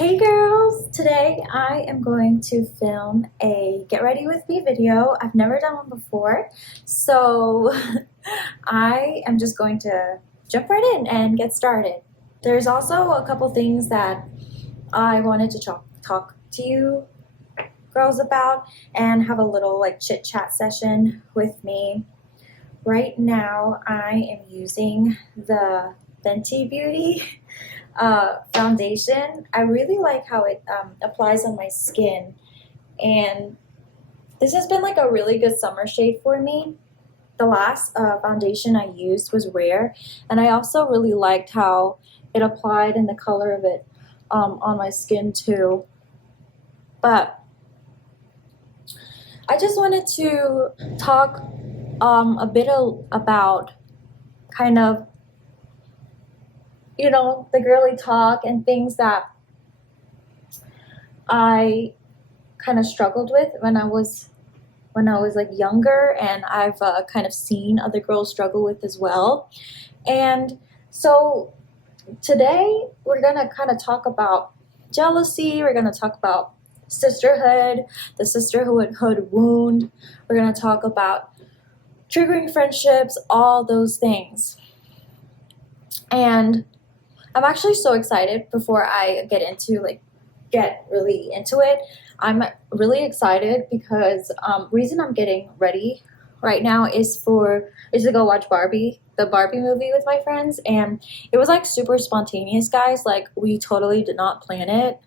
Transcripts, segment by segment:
Hey girls! Today I am going to film a get ready with me video. I've never done one before, so I am just going to jump right in and get started. There's also a couple things that I wanted to talk to you girls about and have a little like chit chat session with me. Right now I am using the Fenty Beauty foundation. I really like how it applies on my skin, and this has been like a really good summer shade for me. The last foundation I used was Rare, and I also really liked how it applied and the color of it on my skin too. But I just wanted to talk a bit about kind of the girly talk and things that I kind of struggled with when I was like younger, and I've kind of seen other girls struggle with as well. And so today we're gonna kind of talk about jealousy. We're gonna talk about sisterhood, the sisterhood wound. We're gonna talk about triggering friendships, all those things. And I'm actually so excited. Before I get really into it, I'm really excited because reason I'm getting ready right now is to go watch the Barbie movie with my friends, and it was like super spontaneous, guys. Like, we totally did not plan it,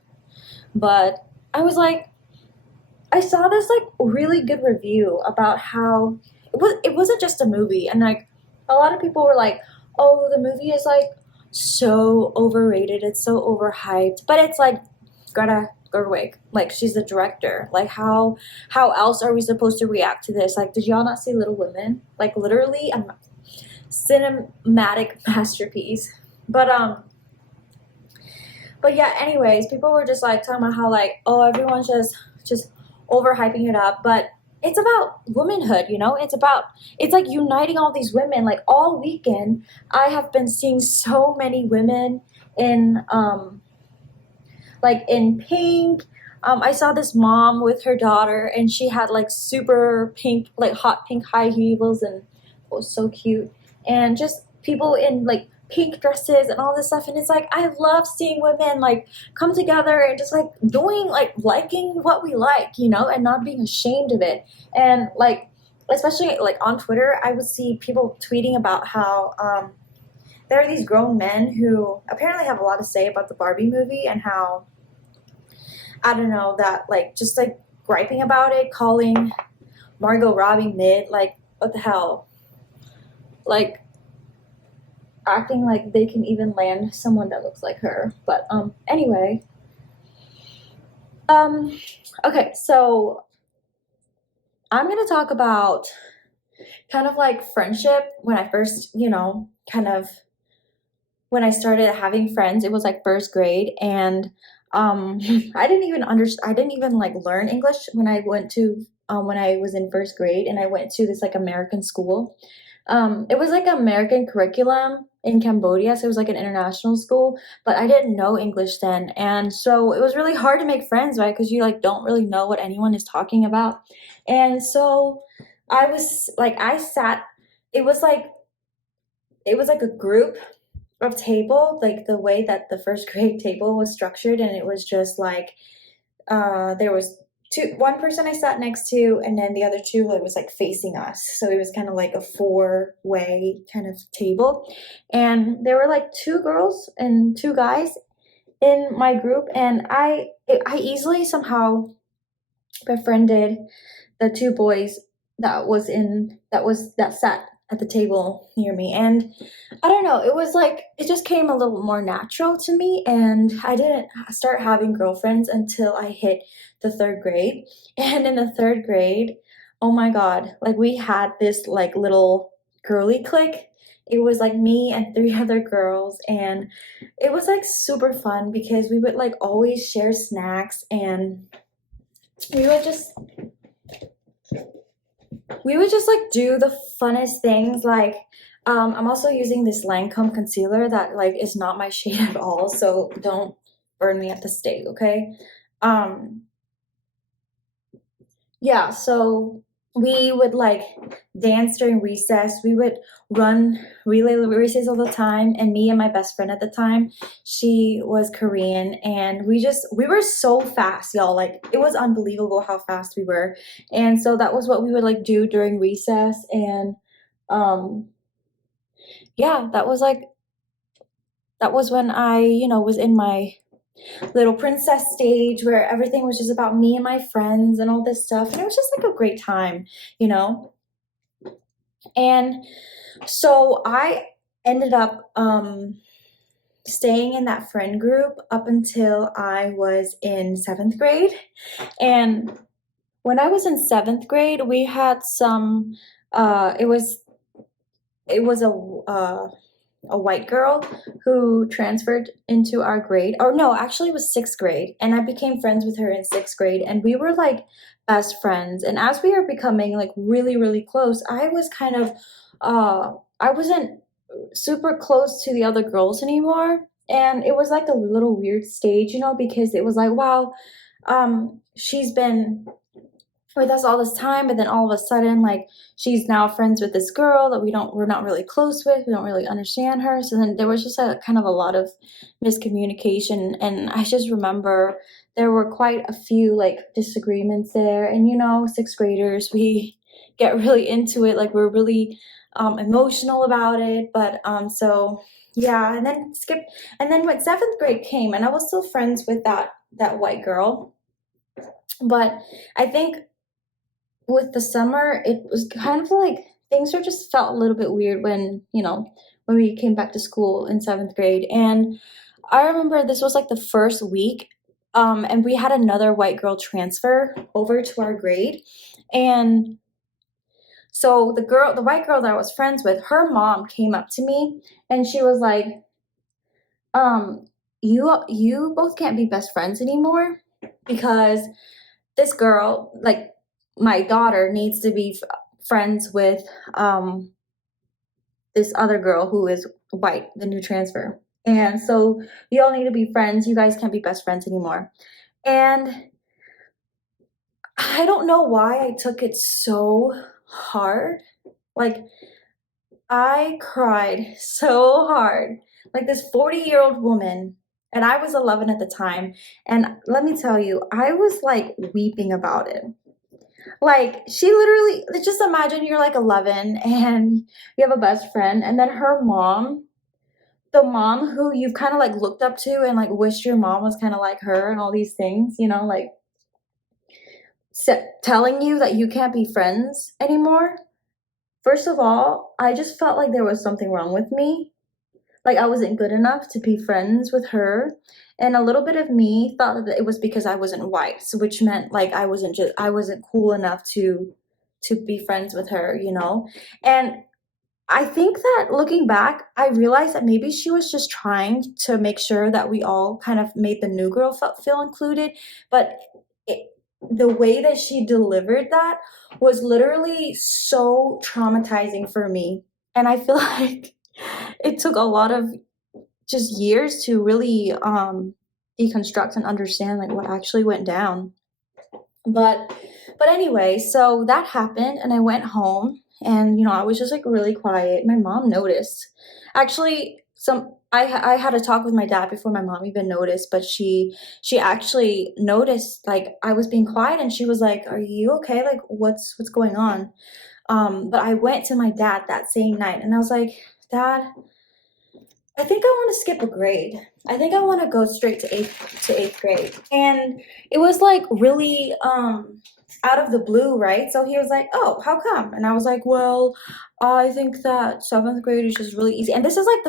but I saw this like really good review about how it wasn't just a movie, and like a lot of people were like, oh, the movie is like so overrated, it's so overhyped, but it's like Greta Gerwig, like, she's the director. Like, how else are we supposed to react to this? Like, did y'all not see Little Women? Like, literally a cinematic masterpiece. But yeah, anyways, people were just like talking about how like, oh, everyone's just overhyping it up, but it's about womanhood, it's like uniting all these women. Like, all weekend I have been seeing so many women in in pink. I saw this mom with her daughter, and she had like super pink, like hot pink high heels, and it was so cute. And just people in like pink dresses and all this stuff. And it's like, I love seeing women like come together and just like doing like liking what we like, and not being ashamed of it. And like, especially like on Twitter, I would see people tweeting about how there are these grown men who apparently have a lot to say about the Barbie movie, and how, I don't know, that like just like griping about it, calling Margot Robbie mid, like, what the hell? Like, acting like they can even land someone that looks like her. But anyway. Okay, so I'm gonna talk about kind of like friendship. When I first, when I started having friends, it was like first grade, and I didn't even like learn English when I was in first grade, and I went to this like American school. It was like an American curriculum in Cambodia, so it was like an international school, but I didn't know English then, and so it was really hard to make friends, right? Because you like don't really know what anyone is talking about. And so I sat. It was like a group of table, like the way that the first grade table was structured, and it was just like there was one person I sat next to, and then the other two, it was like facing us, so it was kind of like a four-way kind of table. And there were like two girls and two guys in my group, and I easily somehow befriended the two boys that sat at the table near me. And I don't know, it was like it just came a little more natural to me, and I didn't start having girlfriends until I hit the third grade. And in the third grade, oh my god, like, we had this like little girly clique. It was like me and three other girls, and it was like super fun because we would like always share snacks, and we would just like do the funnest things. Like, I'm also using this Lancome concealer that like is not my shade at all, so don't burn me at the stake, okay? Um, yeah, so we would like dance during recess. We would run relay races all the time. And me and my best friend at the time, she was Korean, and we were so fast, y'all. Like it was unbelievable how fast we were. And so that was what we would like do during recess. And um, yeah, that was when I, was in my little princess stage where everything was just about me and my friends and all this stuff. And it was just like a great time, you know? And so I ended up staying in that friend group up until I was in seventh grade. And when I was in seventh grade, we had some, it was a white girl who transferred into our grade. Or no, actually it was sixth grade. And I became friends with her in sixth grade. And we were like best friends. And as we were becoming like really, really close, I was kind of, I wasn't super close to the other girls anymore. And it was like a little weird stage, because it was like, wow, she's been with us all this time, but then all of a sudden, like, she's now friends with this girl that we're not really close with. We don't really understand her. So then there was just a kind of a lot of miscommunication. And I just remember there were quite a few like disagreements there. And sixth graders, we get really into it. Like we're really emotional about it. But so yeah, and then when seventh grade came, and I was still friends with that white girl. But I think with the summer, it was kind of like things were just felt a little bit weird when we came back to school in seventh grade. And I remember this was like the first week, and we had another white girl transfer over to our grade. And so the white girl that I was friends with, her mom came up to me and she was like, you both can't be best friends anymore because this girl, like my daughter, needs to be friends with this other girl who is white, the new transfer. And so you all need to be friends. You guys can't be best friends anymore. And I don't know why I took it so hard. Like I cried so hard. Like this 40-year-old woman, and I was 11 at the time. And let me tell you, I was like weeping about it. Like she literally, just imagine you're like 11 and you have a best friend, and then her mom, the mom who you've kind of like looked up to and like wished your mom was kind of like her and all these things, like telling you that you can't be friends anymore. First of all, I just felt like there was something wrong with me. Like I wasn't good enough to be friends with her. And a little bit of me thought that it was because I wasn't white, so which meant like I wasn't cool enough to be friends with her, And I think that looking back, I realized that maybe she was just trying to make sure that we all kind of made the new girl feel included, but the way that she delivered that was literally so traumatizing for me. And I feel like it took a lot of just years to really deconstruct and understand like what actually went down. But anyway, so that happened, and I went home, and I was just like really quiet. My mom noticed. Actually, I had a talk with my dad before my mom even noticed, but she actually noticed like I was being quiet, and she was like, "Are you okay? Like what's going on?" But I went to my dad that same night, and I was like, "Dad, I think I want to skip a grade. I think I want to go straight to eighth grade." And it was like really out of the blue, right? So he was like, "Oh, how come?" And I was like, "Well, I think that seventh grade is just really easy." And this is like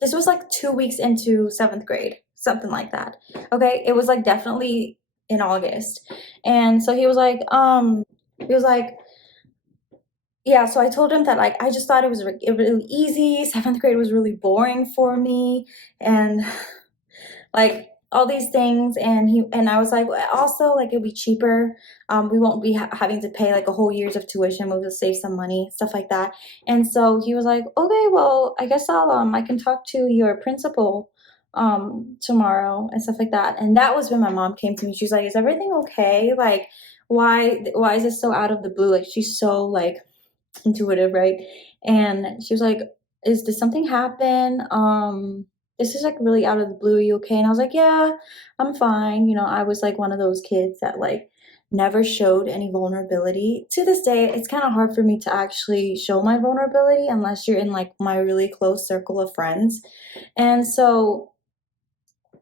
this was like 2 weeks into seventh grade, something like that. Okay, it was like definitely in August. And so he was like, yeah, so I told him that like I just thought it was really easy. Seventh grade was really boring for me, and like all these things. And I was like, well, also like it'll be cheaper. We won't be having to pay like a whole year's of tuition. We'll just save some money, stuff like that. And so he was like, okay, well, I guess I can talk to your principal tomorrow and stuff like that. And that was when my mom came to me. She's like, is everything okay? Like, why is this so out of the blue? Like, she's so like intuitive, right? And she was like, did something happen? This is like really out of the blue. Are you okay? And I was like, yeah, I'm fine. You know, I was like one of those kids that like never showed any vulnerability. To this day, it's kind of hard for me to actually show my vulnerability unless you're in like my really close circle of friends. And so,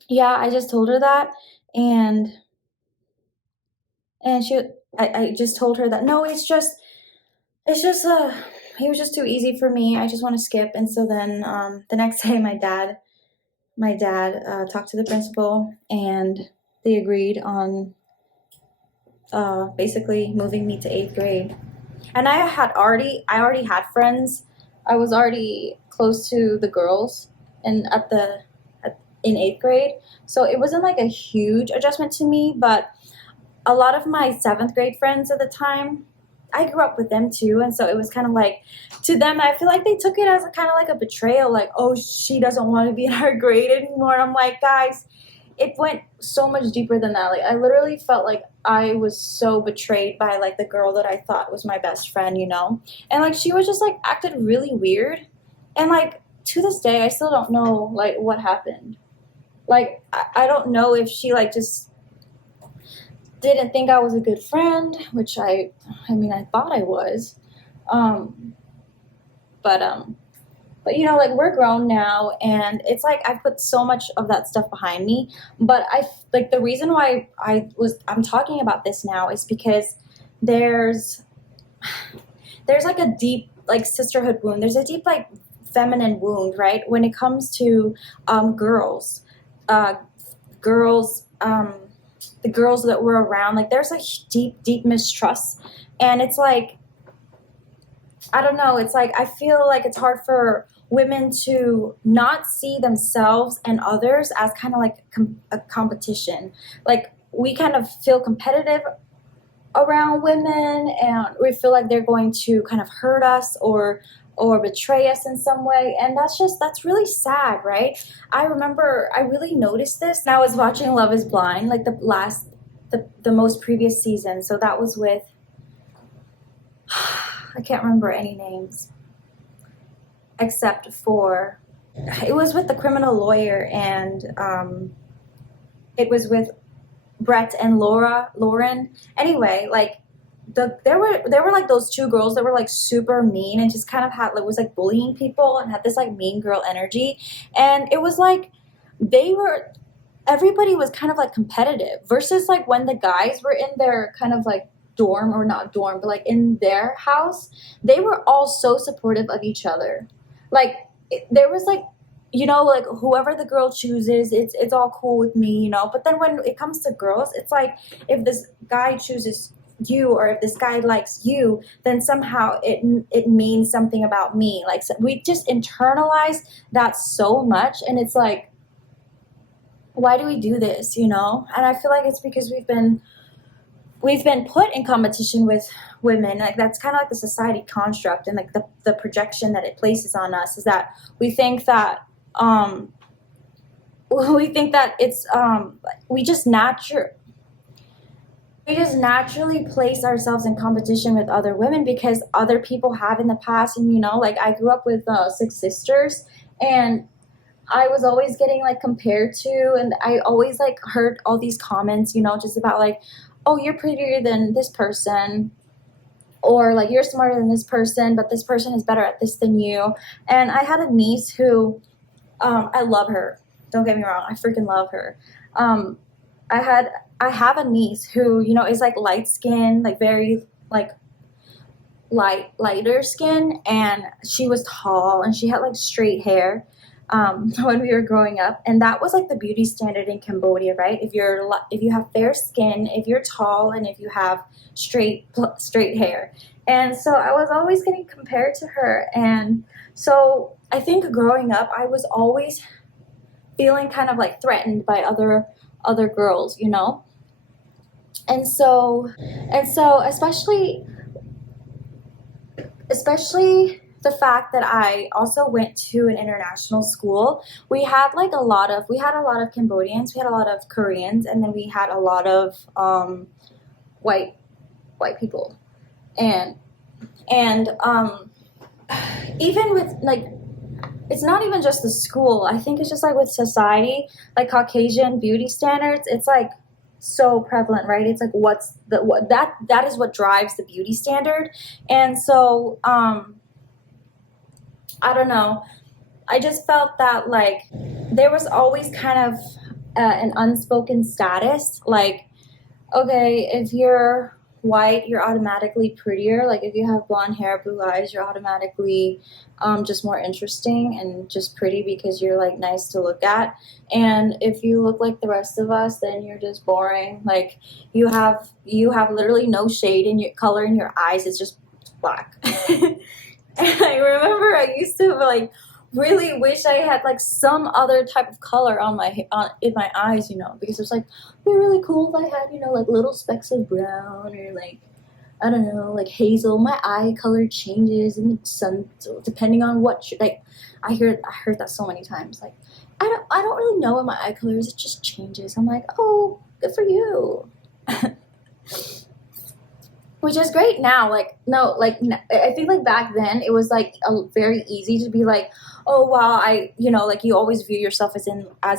yeah, I just told her that, and and she, I just told her that no, it's just he was just too easy for me. I just want to skip. And so then the next day, my dad talked to the principal, and they agreed on basically moving me to 8th grade. And I already had friends. I was already close to the girls, and in 8th grade, so it wasn't like a huge adjustment to me. But a lot of my 7th grade friends at the time, I grew up with them too, and so it was kind of like, to them, I feel like they took it as a kind of like a betrayal, like, oh, she doesn't want to be in our grade anymore. And I'm like, guys, it went so much deeper than that. Like, I literally felt like I was so betrayed by like the girl that I thought was my best friend, you know? And like she was just like acted really weird. And like to this day, I still don't know like what happened. Like I don't know if she like just didn't think I was a good friend, which I mean, I thought I was. Um, but but you know, like we're grown now, and it's like I've put so much of that stuff behind me. But I like the reason why I'm talking about this now is because there's there's like a deep like sisterhood wound. There's a deep like feminine wound, right? When it comes to girls, uh, girls, the girls that were around, like there's a deep mistrust, and it's like I don't know. It's like I feel like it's hard for women to not see themselves and others as kind of like a competition. Like we kind of feel competitive around women, and we feel like they're going to kind of hurt us or betray us in some way, and that's really sad, right? I remember I really noticed this and I was watching Love is Blind, like the most previous season. So that was with I can't remember any names except for it was with the criminal lawyer, and it was with Brett and Lauren. Anyway, like there were like those two girls that were like super mean and just kind of had like was like bullying people and had this like mean girl energy, and it was like they were everybody was kind of like competitive versus like when the guys were in their kind of like dorm, or not dorm, but like in their house, they were all so supportive of each other. Like there was like, you know, like whoever the girl chooses, it's all cool with me, you know. But then when it comes to girls, it's like if this guy chooses you, or if this guy likes you, then somehow it means something about me. Like so we just internalize that so much, and it's like, why do we do this, you know? And I feel like it's because we've been put in competition with women. Like that's kind of like the society construct, and like the projection that it places on us is that we think that um it's we just naturally place ourselves in competition with other women because other people have in the past. And you know, like I grew up with 6 sisters, and I was always getting like compared to, and I always like heard all these comments, you know, just about like, oh, you're prettier than this person, or like you're smarter than this person, but this person is better at this than you. And I had a niece who, I love her. Don't get me wrong, I freaking love her. Um, I have a niece who, you know, is like light skin, like very like lighter skin, and she was tall and she had like straight hair when we were growing up, and that was like the beauty standard in Cambodia, right? If you have fair skin, if you're tall, and if you have straight hair. And so I was always getting compared to her, and so I think growing up I was always feeling kind of like threatened by other girls, you know. And so especially the fact that I also went to an international school. We had like we had a lot of Cambodians, we had a lot of Koreans, and then we had a lot of white white people. And even with like, it's not even just the school. I think it's just like with society, like Caucasian beauty standards. It's like so prevalent, right? It's like that is what drives the beauty standard. And so I don't know. I just felt that like there was always kind of an unspoken status. Like, okay, if you're white, you're automatically prettier. Like if you have blonde hair, blue eyes, you're automatically just more interesting and just pretty because you're like nice to look at. And if you look like the rest of us, then you're just boring. Like you have literally no shade in your color in your eyes. It's just black. And I remember I used to like really wish I had like some other type of color in my eyes, because it was like it'd be really cool if I had, like little specks of brown or like I don't know, like hazel. My eye color changes in the sun depending on like I heard that so many times. Like I don't really know what my eye color is. It just changes. I'm like, oh, good for you. Which is great now. Like, no, like, I think like back then it was like very easy to be like, oh, wow, like you always view yourself as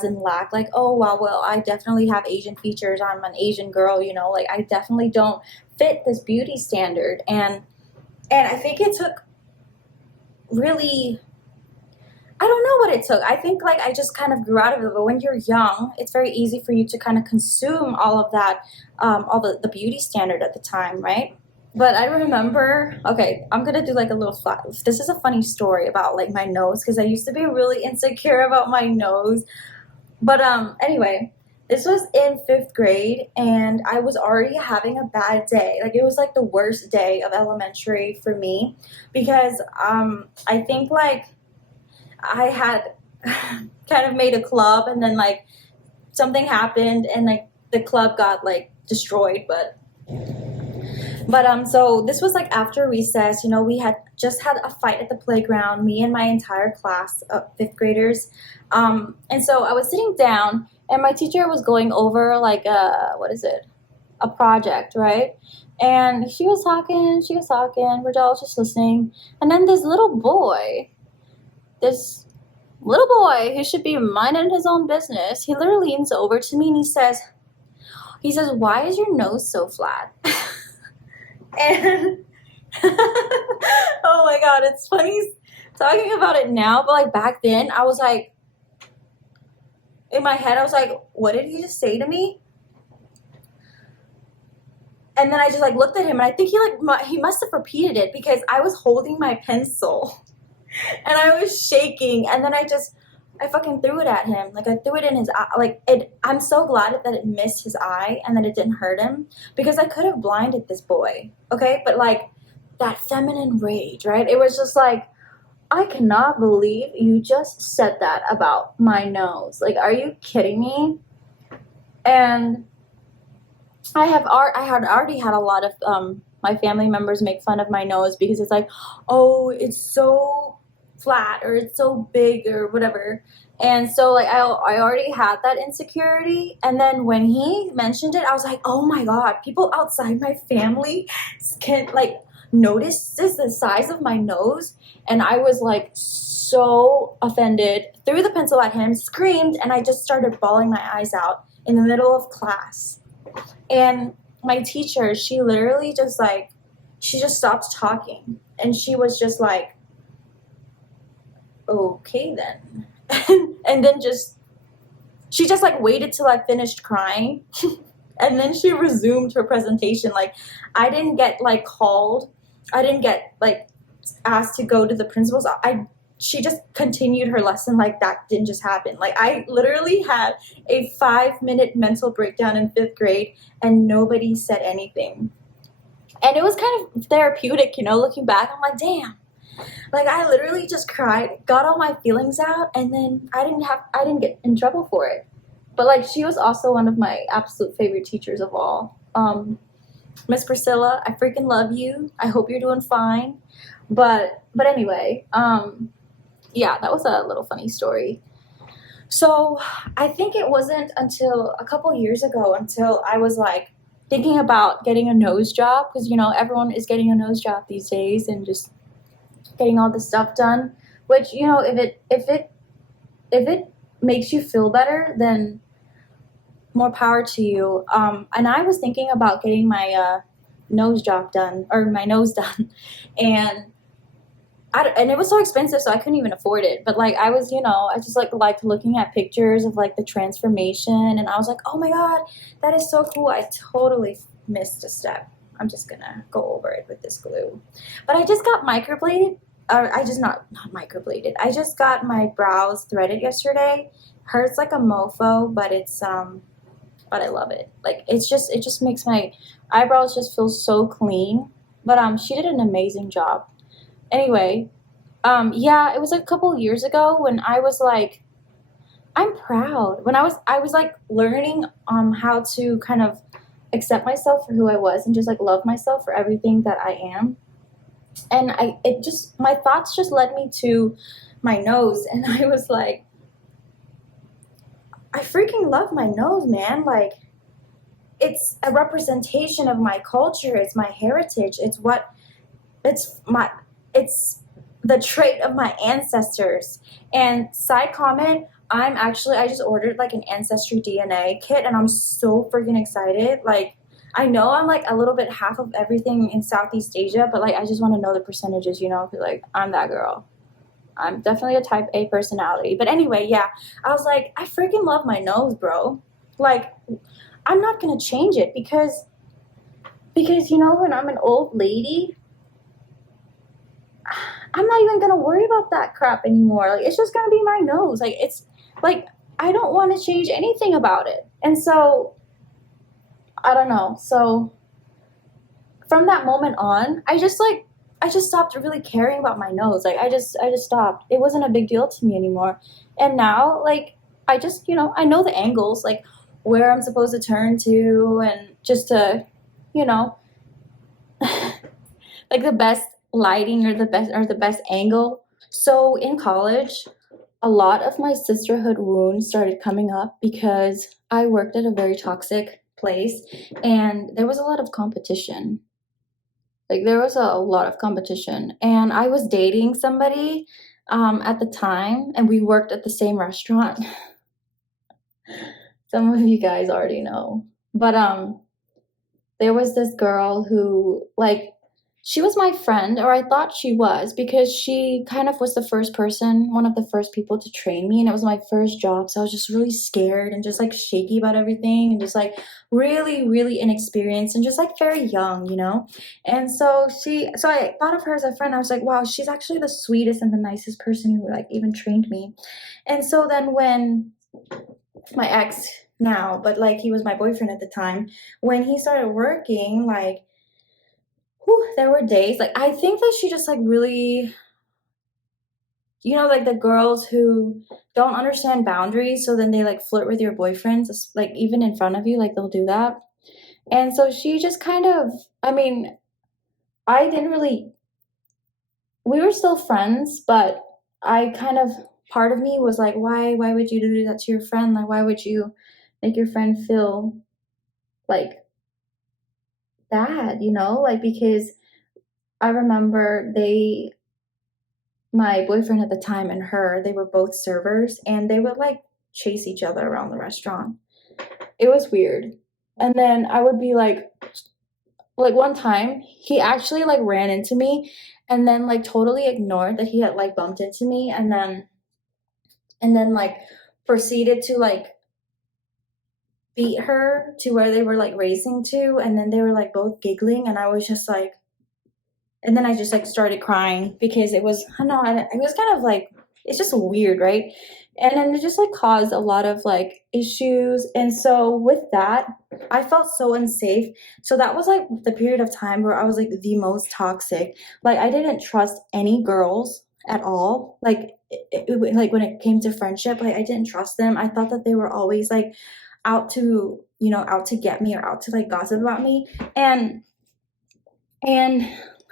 in lack. Like, oh, wow, well, I definitely have Asian features. I'm an Asian girl, like I definitely don't fit this beauty standard. And I think it took really, I don't know what it took. I think like I just kind of grew out of it. But when you're young, it's very easy for you to kind of consume all of that, all the beauty standard at the time, right? But I remember, okay, I'm going to do like a little flat. This is a funny story about like my nose because I used to be really insecure about my nose. But anyway, this was in 5th grade and I was already having a bad day. Like it was like the worst day of elementary for me because I think like I had kind of made a club and then like something happened and like the club got like destroyed. But so this was like after recess, we had just had a fight at the playground, me and my entire class of 5th graders. And so I was sitting down and my teacher was going over like a project, right? And she was talking, we're all just listening. And then this little boy who should be minding his own business, he literally leans over to me and he says, why is your nose so flat? And oh my God, it's funny talking about it now, but like back then I was like, in my head, I was like, what did he just say to me? And then I just like looked at him and I think he must have repeated it because I was holding my pencil and I was shaking and then I fucking threw it at him. Like I threw it in his eye. I'm so glad that it missed his eye and that it didn't hurt him because I could have blinded this boy. Okay. But like that feminine rage, right? It was just like, I cannot believe you just said that about my nose. Like, are you kidding me? And I had already had a lot of my family members make fun of my nose because it's like, oh, it's so flat or it's so big or whatever. And so like I already had that insecurity, and then when he mentioned it I was like, oh my God, people outside my family can like notice the size of my nose. And I was like so offended, threw the pencil at him, screamed, and I just started bawling my eyes out in the middle of class. And my teacher, she literally she just stopped talking and she was just like, okay then. And then she just like waited till I finished crying and then she resumed her presentation. Like I didn't get like called, I didn't get like asked to go to the principal's. She just continued her lesson like that didn't just happen. Like I literally had a 5-minute mental breakdown in 5th grade and nobody said anything. And it was kind of therapeutic, looking back. I'm like, damn. Like I literally just cried, got all my feelings out, and then I didn't get in trouble for it. But like she was also one of my absolute favorite teachers of all. Miss Priscilla, I freaking love you. I hope you're doing fine. But anyway, yeah, that was a little funny story. So I think it wasn't until a couple years ago until I was like thinking about getting a nose job, because you know everyone is getting a nose job these days and just getting all this stuff done. Which, you know, if it makes you feel better, then more power to you. And I was thinking about getting my nose job done, or my nose done, and and it was so expensive, so I couldn't even afford it. But like I was, you know, I just like liked looking at pictures of like the transformation, and I was like, oh my god, that is so cool. I totally missed a step. I'm just gonna go over it with this glue. But I just got microbladed. Or I just not microbladed. I just got my brows threaded yesterday. Hurts like a mofo, but but I love it. Like it just makes my eyebrows just feel so clean. But she did an amazing job. Anyway, yeah, it was a couple years ago when I was like, I'm proud. When I was like learning how to kind of accept myself for who I was and just like love myself for everything that I am. And it just my thoughts just led me to my nose, and I was like, I freaking love my nose, man. Like it's a representation of my culture, it's my heritage, it's my it's the trait of my ancestors. And side comment, I just ordered like an ancestry DNA kit, and I'm so freaking excited. Like I know I'm like a little bit half of everything in Southeast Asia, but like I just want to know the percentages, you know, 'cause, like I'm that girl. I'm definitely a type A personality. But anyway, yeah, I was like, I freaking love my nose, bro. Like I'm not gonna change it because you know when I'm an old lady, I'm not even gonna worry about that crap anymore. Like it's just gonna be my nose. Like it's like I don't want to change anything about it. And so I don't know. So from that moment on, I just stopped really caring about my nose. Like I just stopped. It wasn't a big deal to me anymore. And now like I just, you know, I know the angles, like where I'm supposed to turn to, and just to, you know, like the best lighting, or the best angle. So in college, a lot of my sisterhood wounds started coming up because I worked at a very toxic place, and there was a lot of competition. Like there was a lot of competition, and I was dating somebody at the time, and we worked at the same restaurant. Some of you guys already know, but there was this girl who like she was my friend, or I thought she was, because she kind of was the first person, one of the first people to train me, and it was my first job. So I was just really scared and just like shaky about everything, and just like really, really inexperienced and just like very young, you know? And so I thought of her as a friend. I was like, wow, she's actually the sweetest and the nicest person who like even trained me. And so then when my ex now, but like he was my boyfriend at the time, when he started working, like, whew, there were days like I think that she just like really, you know, like the girls who don't understand boundaries, so then they like flirt with your boyfriends, like even in front of you, like they'll do that. And so she just kind of, I mean, I didn't really, we were still friends, but I kind of, part of me was like, why would you do that to your friend? Like, why would you make your friend feel like bad, you know? Like, because I remember my boyfriend at the time and her, they were both servers, and they would like chase each other around the restaurant. It was weird. And then I would be like one time he actually like ran into me, and then like totally ignored that he had like bumped into me, and then like proceeded to like beat her to where they were like racing to, and then they were like both giggling, and I was just like, and then I just like started crying because it was, I don't know, it was kind of like, it's just weird, right? And then it just like caused a lot of like issues. And so with that, I felt so unsafe. So that was like the period of time where I was like the most toxic. Like I didn't trust any girls at all. Like like when it came to friendship, like I didn't trust them. I thought that they were always like out to, out to get me or out to like gossip about me. And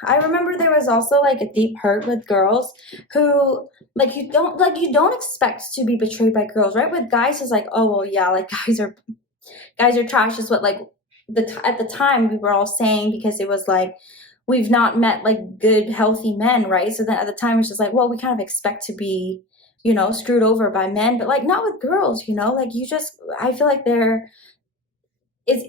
I remember there was also like a deep hurt with girls who you don't expect to be betrayed by girls, right? With guys, it's like, oh well, yeah, like guys are trash is what like at the time we were all saying, because it was like we've not met like good healthy men, right? So then at the time it's just like, well, we kind of expect to be, screwed over by men, but like not with girls, like I feel like it's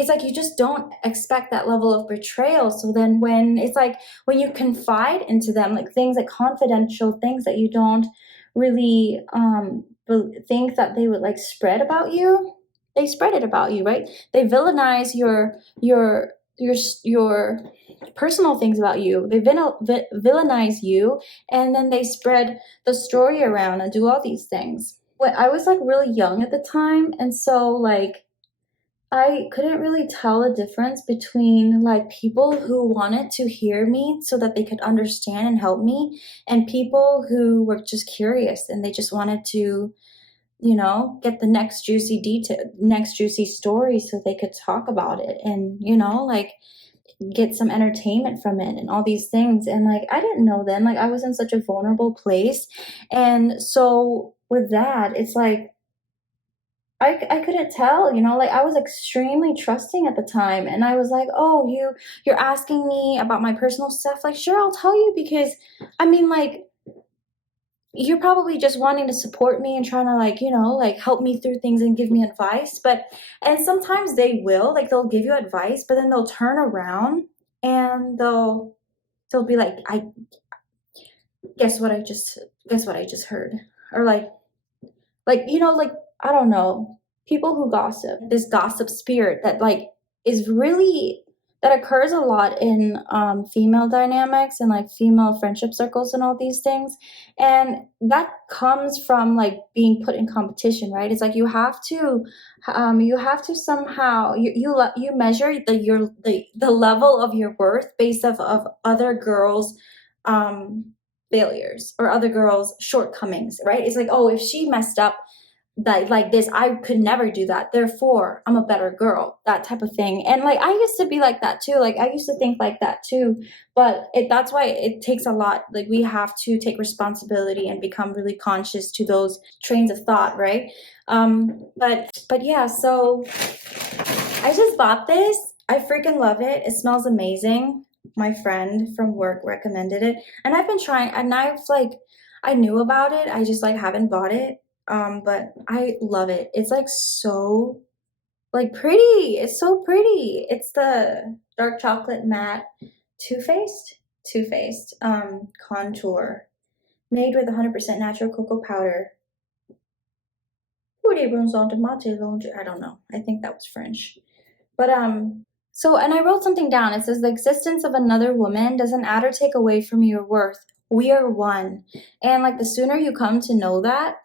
it's like you just don't expect that level of betrayal. So then when it's like when you confide into them like things like confidential things that you don't really think that they would like spread about you, they spread it about you, right? They villainize your personal things about you. They villainize you, and then they spread the story around and do all these things. When I was like really young at the time, and so like I couldn't really tell the difference between like people who wanted to hear me so that they could understand and help me, and people who were just curious and they just wanted to, get the next juicy story so they could talk about it and, like get some entertainment from it and all these things. And like I didn't know then, like I was in such a vulnerable place. And so with that, it's like I couldn't tell, like I was extremely trusting at the time. And I was like, oh, you're asking me about my personal stuff. Like, sure, I'll tell you, because I mean, like, you're probably just wanting to support me and trying to like, like help me through things and give me advice. And sometimes they will, like they'll give you advice, but then they'll turn around and they'll be like, I guess what I just heard. Or like like I don't know, people who gossip, this gossip spirit that like is really that occurs a lot in female dynamics and like female friendship circles and all these things. And that comes from like being put in competition, right? It's like you have to somehow you measure the level of your worth based off of other girls um failures or other girls shortcomings, right? It's like, oh, if she messed up that like this, I could never do that, therefore I'm a better girl, that type of thing. And like I used to be like that too, like I used to think like that too. But that's why it takes a lot, like we have to take responsibility and become really conscious to those trains of thought, right? But yeah, so I just bought this. I freaking love it. It smells amazing. My friend from work recommended it, and I've been trying, and I knew about it, I just like haven't bought it. But I love it. It's like so like pretty. It's so pretty. It's the dark chocolate matte Too Faced contour, made with 100% natural cocoa powder. I don't know. I think that was French. But so, and I wrote something down. It says the existence of another woman doesn't add or take away from your worth. We are one. And like the sooner you come to know that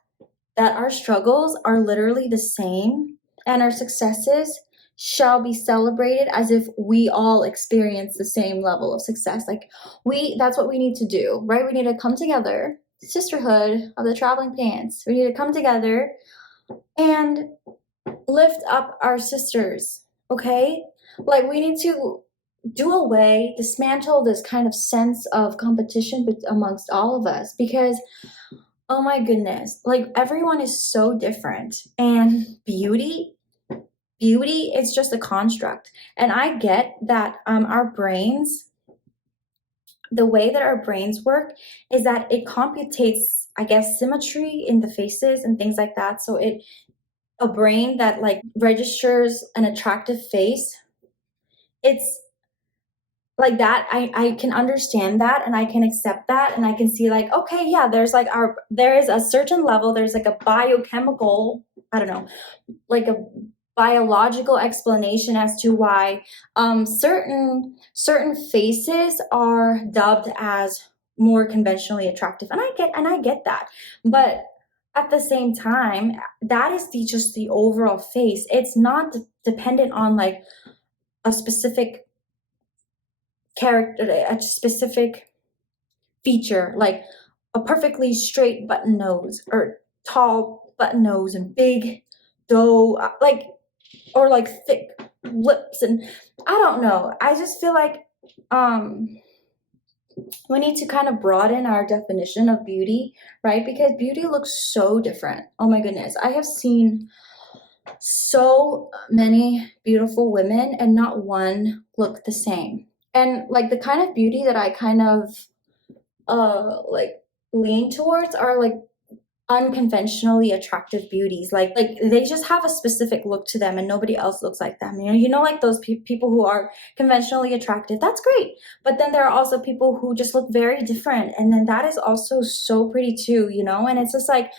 our struggles are literally the same and our successes shall be celebrated as if we all experience the same level of success. Like that's what we need to do, right? We need to come together, sisterhood of the traveling pants. We need to come together and lift up our sisters, okay? Like we need to dismantle this kind of sense of competition amongst all of us, because oh my goodness, like everyone is so different, and beauty is just a construct. And I get that our brains, the way that our brains work is that it computates, I guess, symmetry in the faces and things like that. So a brain that like registers an attractive face, it's like that. I can understand that and I can accept that, and I can see like, okay, yeah, there is a certain level, there's like a biochemical, I don't know, like a biological explanation as to why certain faces are dubbed as more conventionally attractive. And I get that. But at the same time, that is just the overall face. It's not dependent on like a specific character, a specific feature, like a perfectly straight button nose or tall button nose and big doe, like, or like thick lips, and I don't know. I just feel like we need to kind of broaden our definition of beauty, right? Because beauty looks so different. Oh my goodness. I have seen so many beautiful women and not one look the same. And like the kind of beauty that I kind of like lean towards are like unconventionally attractive beauties, like they just have a specific look to them and nobody else looks like them, like those people who are conventionally attractive. That's great, but then there are also people who just look very different, and then that is also so pretty too, and it's just like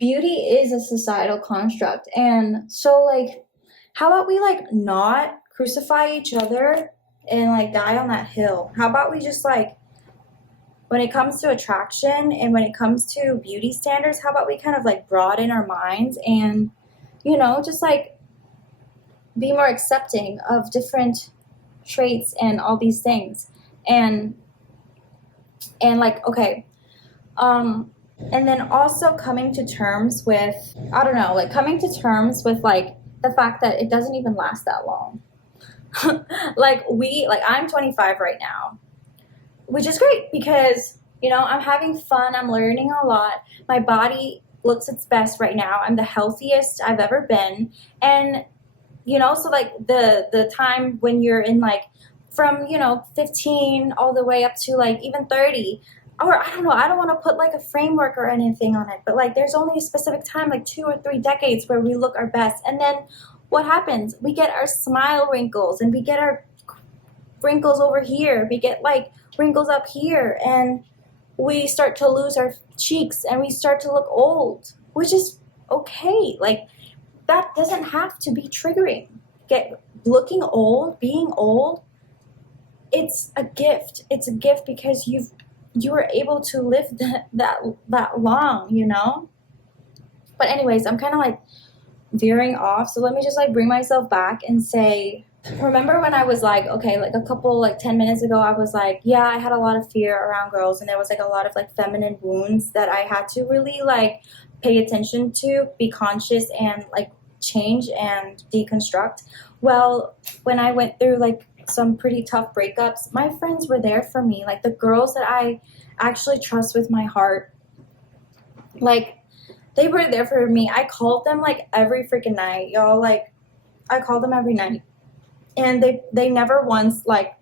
beauty is a societal construct. And so like, how about we like not crucify each other and like die on that hill? How about we just like, when it comes to attraction and when it comes to beauty standards, how about we kind of like broaden our minds and, just like be more accepting of different traits and all these things. And like, okay, and then also coming to terms with, I don't know, like coming to terms with like the fact that it doesn't even last that long. like I'm 25 right now, which is great because, I'm having fun. I'm learning a lot. My body looks its best right now. I'm the healthiest I've ever been. And, so like the time when you're in like from, 15 all the way up to like even 30, or I don't know, I don't want to put like a framework or anything on it, but like there's only a specific time, like 2 or 3 decades where we look our best. And then what happens? We get our smile wrinkles and we get our wrinkles over here. We get like wrinkles up here, and we start to lose our cheeks and we start to look old, which is okay. Like that doesn't have to be triggering. Looking old, being old, it's a gift. It's a gift because you were able to live that long. But anyways, I'm kind of like veering off. So let me just like bring myself back and say, remember when I was like, okay, like a couple, like 10 minutes ago, I was like, yeah, I had a lot of fear around girls, and there was like a lot of like feminine wounds that I had to really like pay attention to, be conscious, and like change and deconstruct. Well, when I went through like some pretty tough breakups, my friends were there for me. Like the girls that I actually trust with my heart, like they were there for me. I called them like every freaking night, y'all. Like I called them every night. And they never once, like,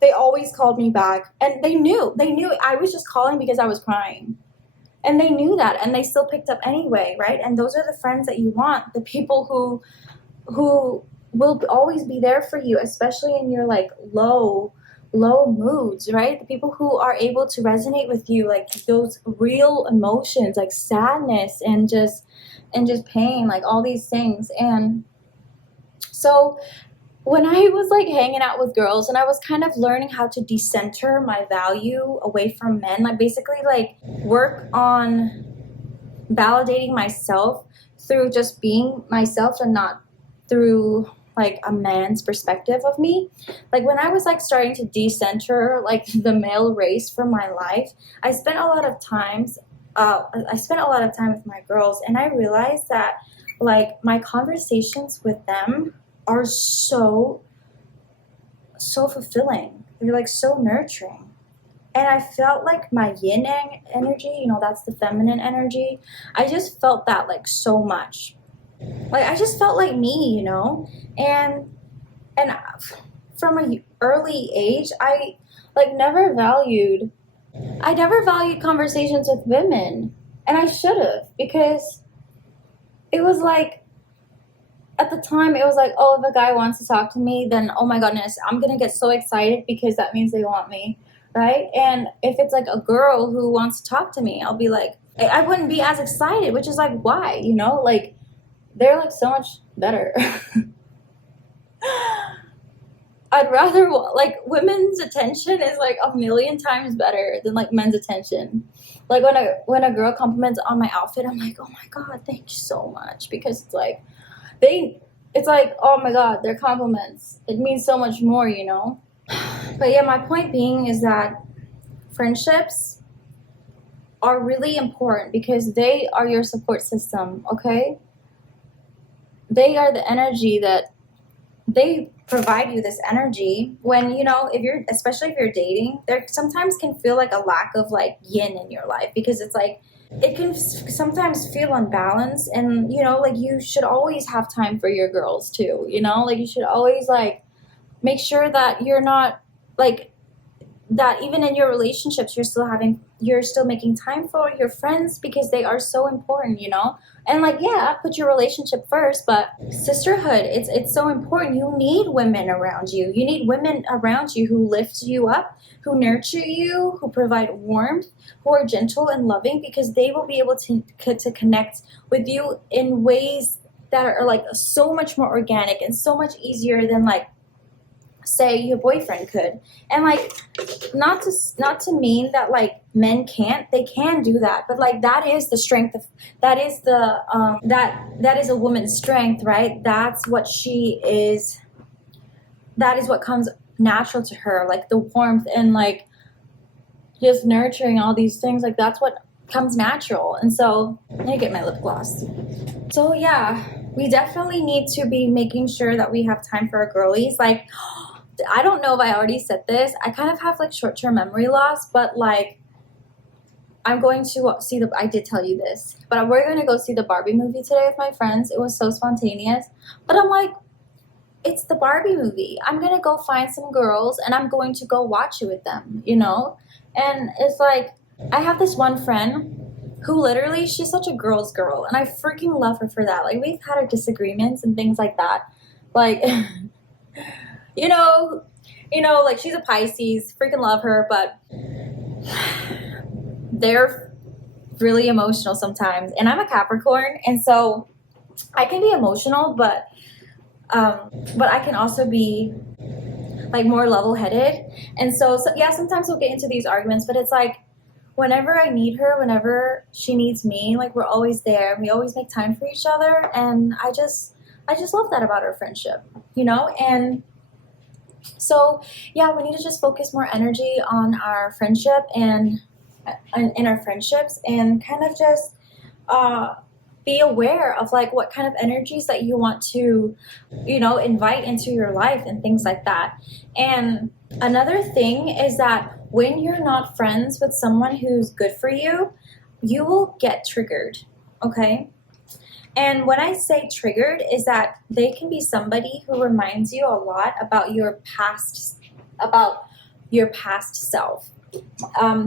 they always called me back, and they knew I was just calling because I was crying, and they knew that, and they still picked up anyway, right? And those are the friends that you want, the people who will always be there for you, especially in your like low moods, right? The people who are able to resonate with you, like those real emotions, like sadness and just pain, like all these things. And so when I was like hanging out with girls and I was kind of learning how to decenter my value away from men, like basically like work on validating myself through just being myself and not through like a man's perspective of me. Like when I was like starting to decenter like the male race from my life, I spent a lot of time with my girls, and I realized that like my conversations with them are so fulfilling. They're like so nurturing. And I felt like my yin yang energy, that's the feminine energy. I just felt that like so much. Like I just felt like me, and from an early age, I never valued conversations with women, and I should have, because it was like, at the time, it was like, oh, if a guy wants to talk to me, then, oh my goodness, I'm going to get so excited because that means they want me, right? And if it's like a girl who wants to talk to me, I'll be like, I wouldn't be as excited, which is like, why, like, they're like so much better. I'd rather, like, women's attention is like a million times better than like men's attention. Like when a girl compliments on my outfit, I'm like, oh my God, thank you so much. Because it's like, it's like, oh my God, they're compliments. It means so much more, But yeah, my point being is that friendships are really important because they are your support system, okay? they are the energy that they provide you this energy when, you know, if you're, especially if you're dating, there sometimes can feel like a lack of like yin in your life, because it's like it can sometimes feel unbalanced. And you know, like you should always have time for your girls too, you know, like you should always like make sure that you're not like that even in your relationships you're still making time for your friends, because they are so important, you know. And like, yeah, put your relationship first, but sisterhood, it's so important. You need women around you. You need women around you who lift you up, who nurture you, who provide warmth, who are gentle and loving, because they will be able to connect with you in ways that are like so much more organic and so much easier than like say your boyfriend could. And like, not to mean that like men can't, they can do that, but like that is the strength of, that is the that is a woman's strength, right? That's what she is, that is what comes natural to her, like the warmth and like just nurturing all these things, like that's what comes natural. And so let me get my lip gloss. So yeah, we definitely need to be making sure that we have time for our girlies. Like, I don't know if I already said this. I kind of have like short-term memory loss, but like I'm going to see the, I did tell you this, but we're going to go see the Barbie movie today with my friends. It was so spontaneous, but I'm like, it's the Barbie movie. I'm going to go find some girls and I'm going to go watch it with them, you know? And it's like, I have this one friend who literally, she's such a girl's girl, and I freaking love her for that. Like, we've had our disagreements and things like that. Like, you know, like she's a Pisces, freaking love her, but they're really emotional sometimes. And I'm a Capricorn, and so I can be emotional, but I can also be like more level-headed. And so yeah, sometimes we'll get into these arguments, but it's like whenever I need her, whenever she needs me, like we're always there. We always make time for each other, and I just love that about our friendship, you know? And so yeah, we need to just focus more energy on our friendship and in our friendships, and kind of just be aware of like what kind of energies that you want to, you know, invite into your life and things like that. And another thing is that when you're not friends with someone who's good for you, you will get triggered, okay? And when I say triggered, is that they can be somebody who reminds you a lot about your past self,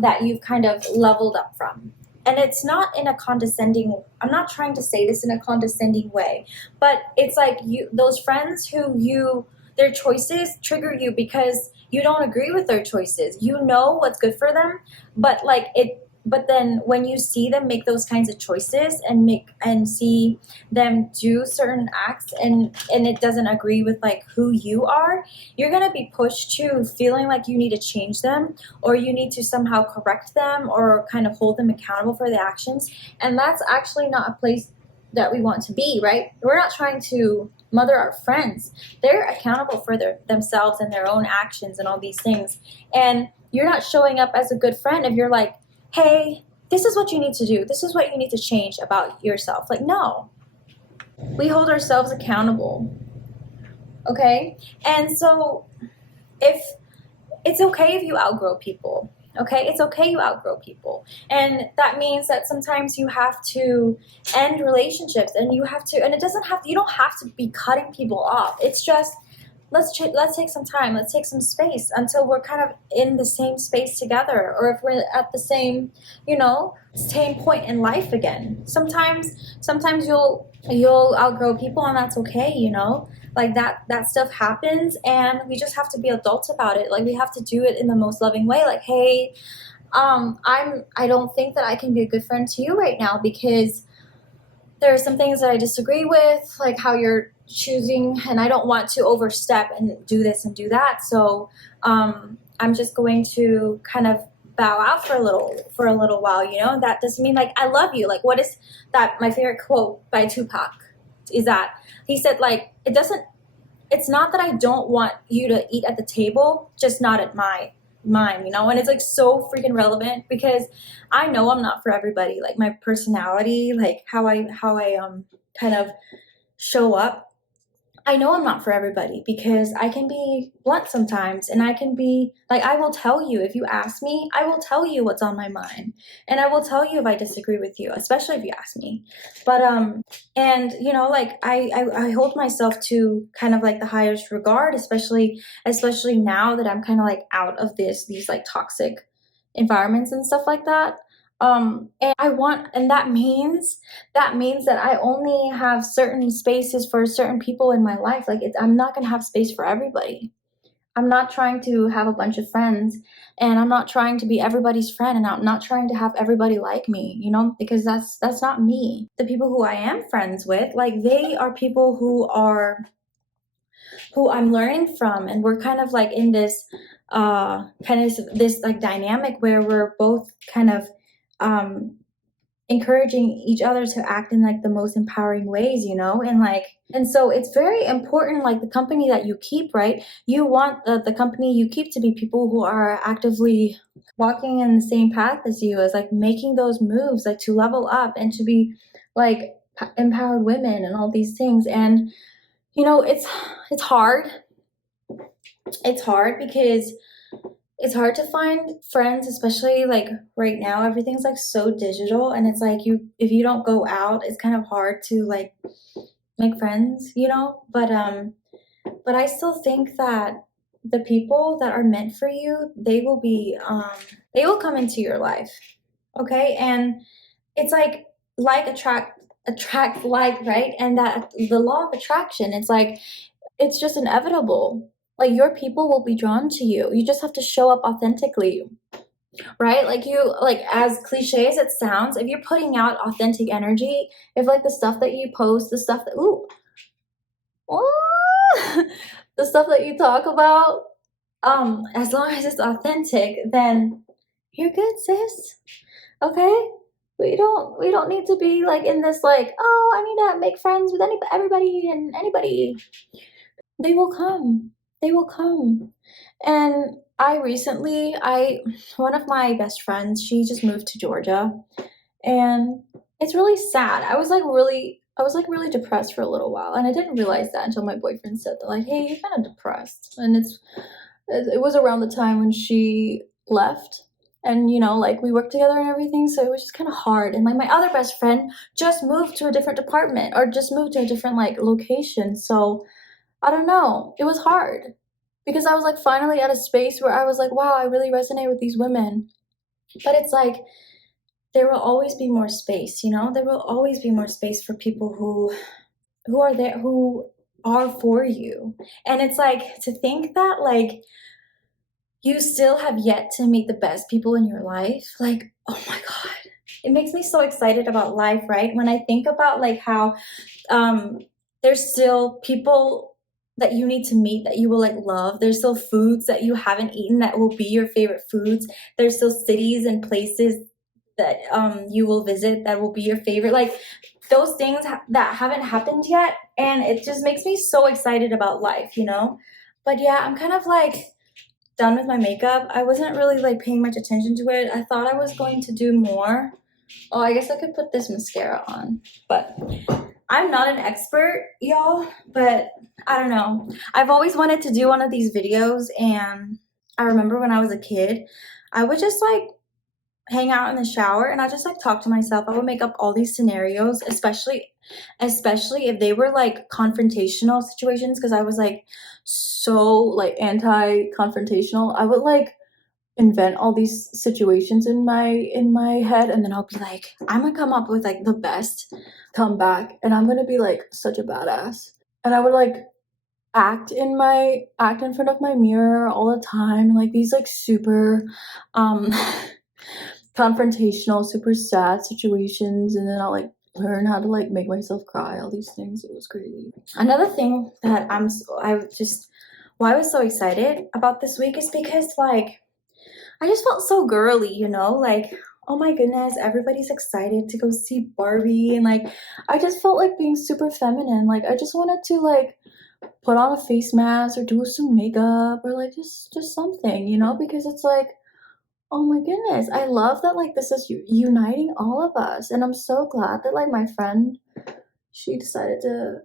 that you've kind of leveled up from. And it's not in a condescending, I'm not trying to say this in a condescending way, but it's like those friends who their choices trigger you because you don't agree with their choices. You know what's good for them, but then when you see them make those kinds of choices and see them do certain acts, and it doesn't agree with like who you are, you're going to be pushed to feeling like you need to change them, or you need to somehow correct them or kind of hold them accountable for the actions. And that's actually not a place that we want to be, right? We're not trying to mother our friends. They're accountable for themselves and their own actions and all these things. And you're not showing up as a good friend if you're like, hey, this is what you need to do. This is what you need to change about yourself. Like, no. We hold ourselves accountable. Okay? And so if it's okay if you outgrow people. Okay? It's okay you outgrow people. And that means that sometimes you have to end relationships, and and it doesn't have to, you don't have to be cutting people off. It's just let's take some time, let's take some space until we're kind of in the same space together, or if we're at the same, you know, same point in life again. Sometimes you'll outgrow people, and that's okay, you know, like that stuff happens, and we just have to be adults about it. Like, we have to do it in the most loving way. Like, hey, I don't think that I can be a good friend to you right now because there are some things that I disagree with, like how you're choosing, and I don't want to overstep and do this and do that. So I'm just going to kind of bow out for a little while, you know. That doesn't mean like I love you. Like, what is that? My favorite quote by Tupac is that he said, like, it's not that I don't want you to eat at the table, just not at mine, you know. And it's like so freaking relevant, because I know I'm not for everybody. Like, my personality, like how I kind of show up, I know I'm not for everybody because I can be blunt sometimes, and I can be like, I will tell you if you ask me, I will tell you what's on my mind, and I will tell you if I disagree with you, especially if you ask me. But and you know, like I hold myself to kind of like the highest regard, especially now that I'm kind of like out of these like toxic environments and stuff like that. And I want, and that means that I only have certain spaces for certain people in my life. Like, I'm not going to have space for everybody. I'm not trying to have a bunch of friends, and I'm not trying to be everybody's friend, and I'm not trying to have everybody like me, because that's not me. The people who I am friends with, like, they are people who I'm learning from, and we're kind of like in this kind of this like dynamic where we're both kind of um encouraging each other to act in like the most empowering ways, and so it's very important, like the company that you keep, right? You want the company you keep to be people who are actively walking in the same path as you, as like making those moves, like to level up and to be like empowered women and all these things. And it's hard. It's hard because it's hard to find friends, especially like right now. Everything's like so digital, and it's like, if you don't go out, it's kind of hard to like make friends. But I still think that the people that are meant for you, they will come into your life. Okay? And it's like attract like, right? And that the law of attraction, it's like it's just inevitable. Like, your people will be drawn to you. You just have to show up authentically, right? Like, as cliche as it sounds, if you're putting out authentic energy, if like the stuff that you post, the stuff that the stuff that you talk about, as long as it's authentic, then you're good, sis. Okay? We don't need to be like in this like, oh, I need to make friends with everybody and anybody. They will come. They will come. And I one of my best friends, she just moved to Georgia, and it's really sad. I was like really depressed for a little while, and I didn't realize that until my boyfriend said that, like, hey, you're kind of depressed. And it was around the time when she left, and like we worked together and everything, so it was just kind of hard. And like my other best friend just moved to a different department, or just moved to a different like location, so I don't know. It was hard because I was like finally at a space where I was like, wow, I really resonate with these women. But it's like there will always be more space. There will always be more space for people who are there, who are for you. And it's like, to think that like you still have yet to meet the best people in your life. Like, oh my God. It makes me so excited about life, right? When I think about like how there's still people that you need to meet that you will like love. There's still foods that you haven't eaten that will be your favorite foods. There's still cities and places that you will visit that will be your favorite. Like, those things that haven't happened yet, and it just makes me so excited about life. But yeah, I'm kind of like done with my makeup. I wasn't really like paying much attention to it. I thought I was going to do more. Oh, I guess I could put this mascara on, but I'm not an expert, y'all, but I don't know. I've always wanted to do one of these videos, and I remember when I was a kid, I would just like hang out in the shower, and I just like talk to myself. I would make up all these scenarios, especially if they were like confrontational situations, because I was like so like anti-confrontational. I would like invent all these situations in my head, and then I'll be like, I'm gonna come up with like the best comeback, and I'm gonna be like such a badass. And I would like act in front of my mirror all the time, like these like super um confrontational, super sad situations, and then I'll like learn how to like make myself cry, all these things. It was crazy. Another thing that why I was so excited about this week is because like I just felt so girly. Like, oh my goodness, everybody's excited to go see Barbie, and like I just felt like being super feminine. Like, I just wanted to like put on a face mask or do some makeup, or like just something, because it's like, oh my goodness, I love that like this is uniting all of us. And I'm so glad that like my friend, she decided to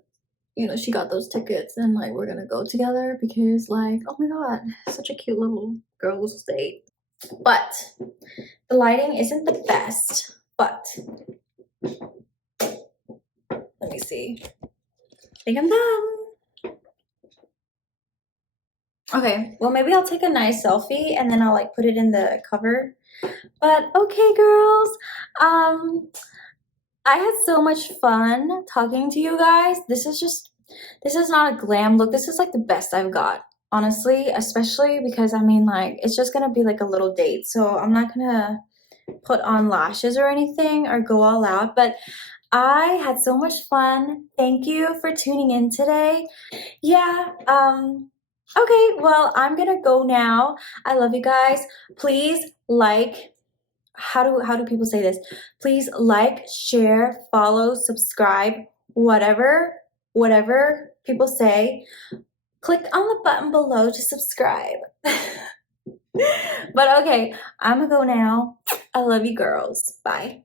you know, she got those tickets and like we're gonna go together because like, oh my god, such a cute little girls' date. But the lighting isn't the best, but let me see. I think I'm done. Okay, well maybe I'll take a nice selfie and then I'll like put it in the cover. But okay, girls. I had so much fun talking to you guys. This is not a glam look. This is like the best I've got, honestly, especially because I mean like it's just gonna be like a little date. So I'm not gonna put on lashes or anything or go all out, but I had so much fun. Thank you for tuning in today. Yeah, okay, well, I'm gonna go now. I love you guys. Please like, how do people say this? Please like, share, follow, subscribe, whatever people say. Click on the button below to subscribe. But okay, I'm gonna go now. I love you girls. Bye.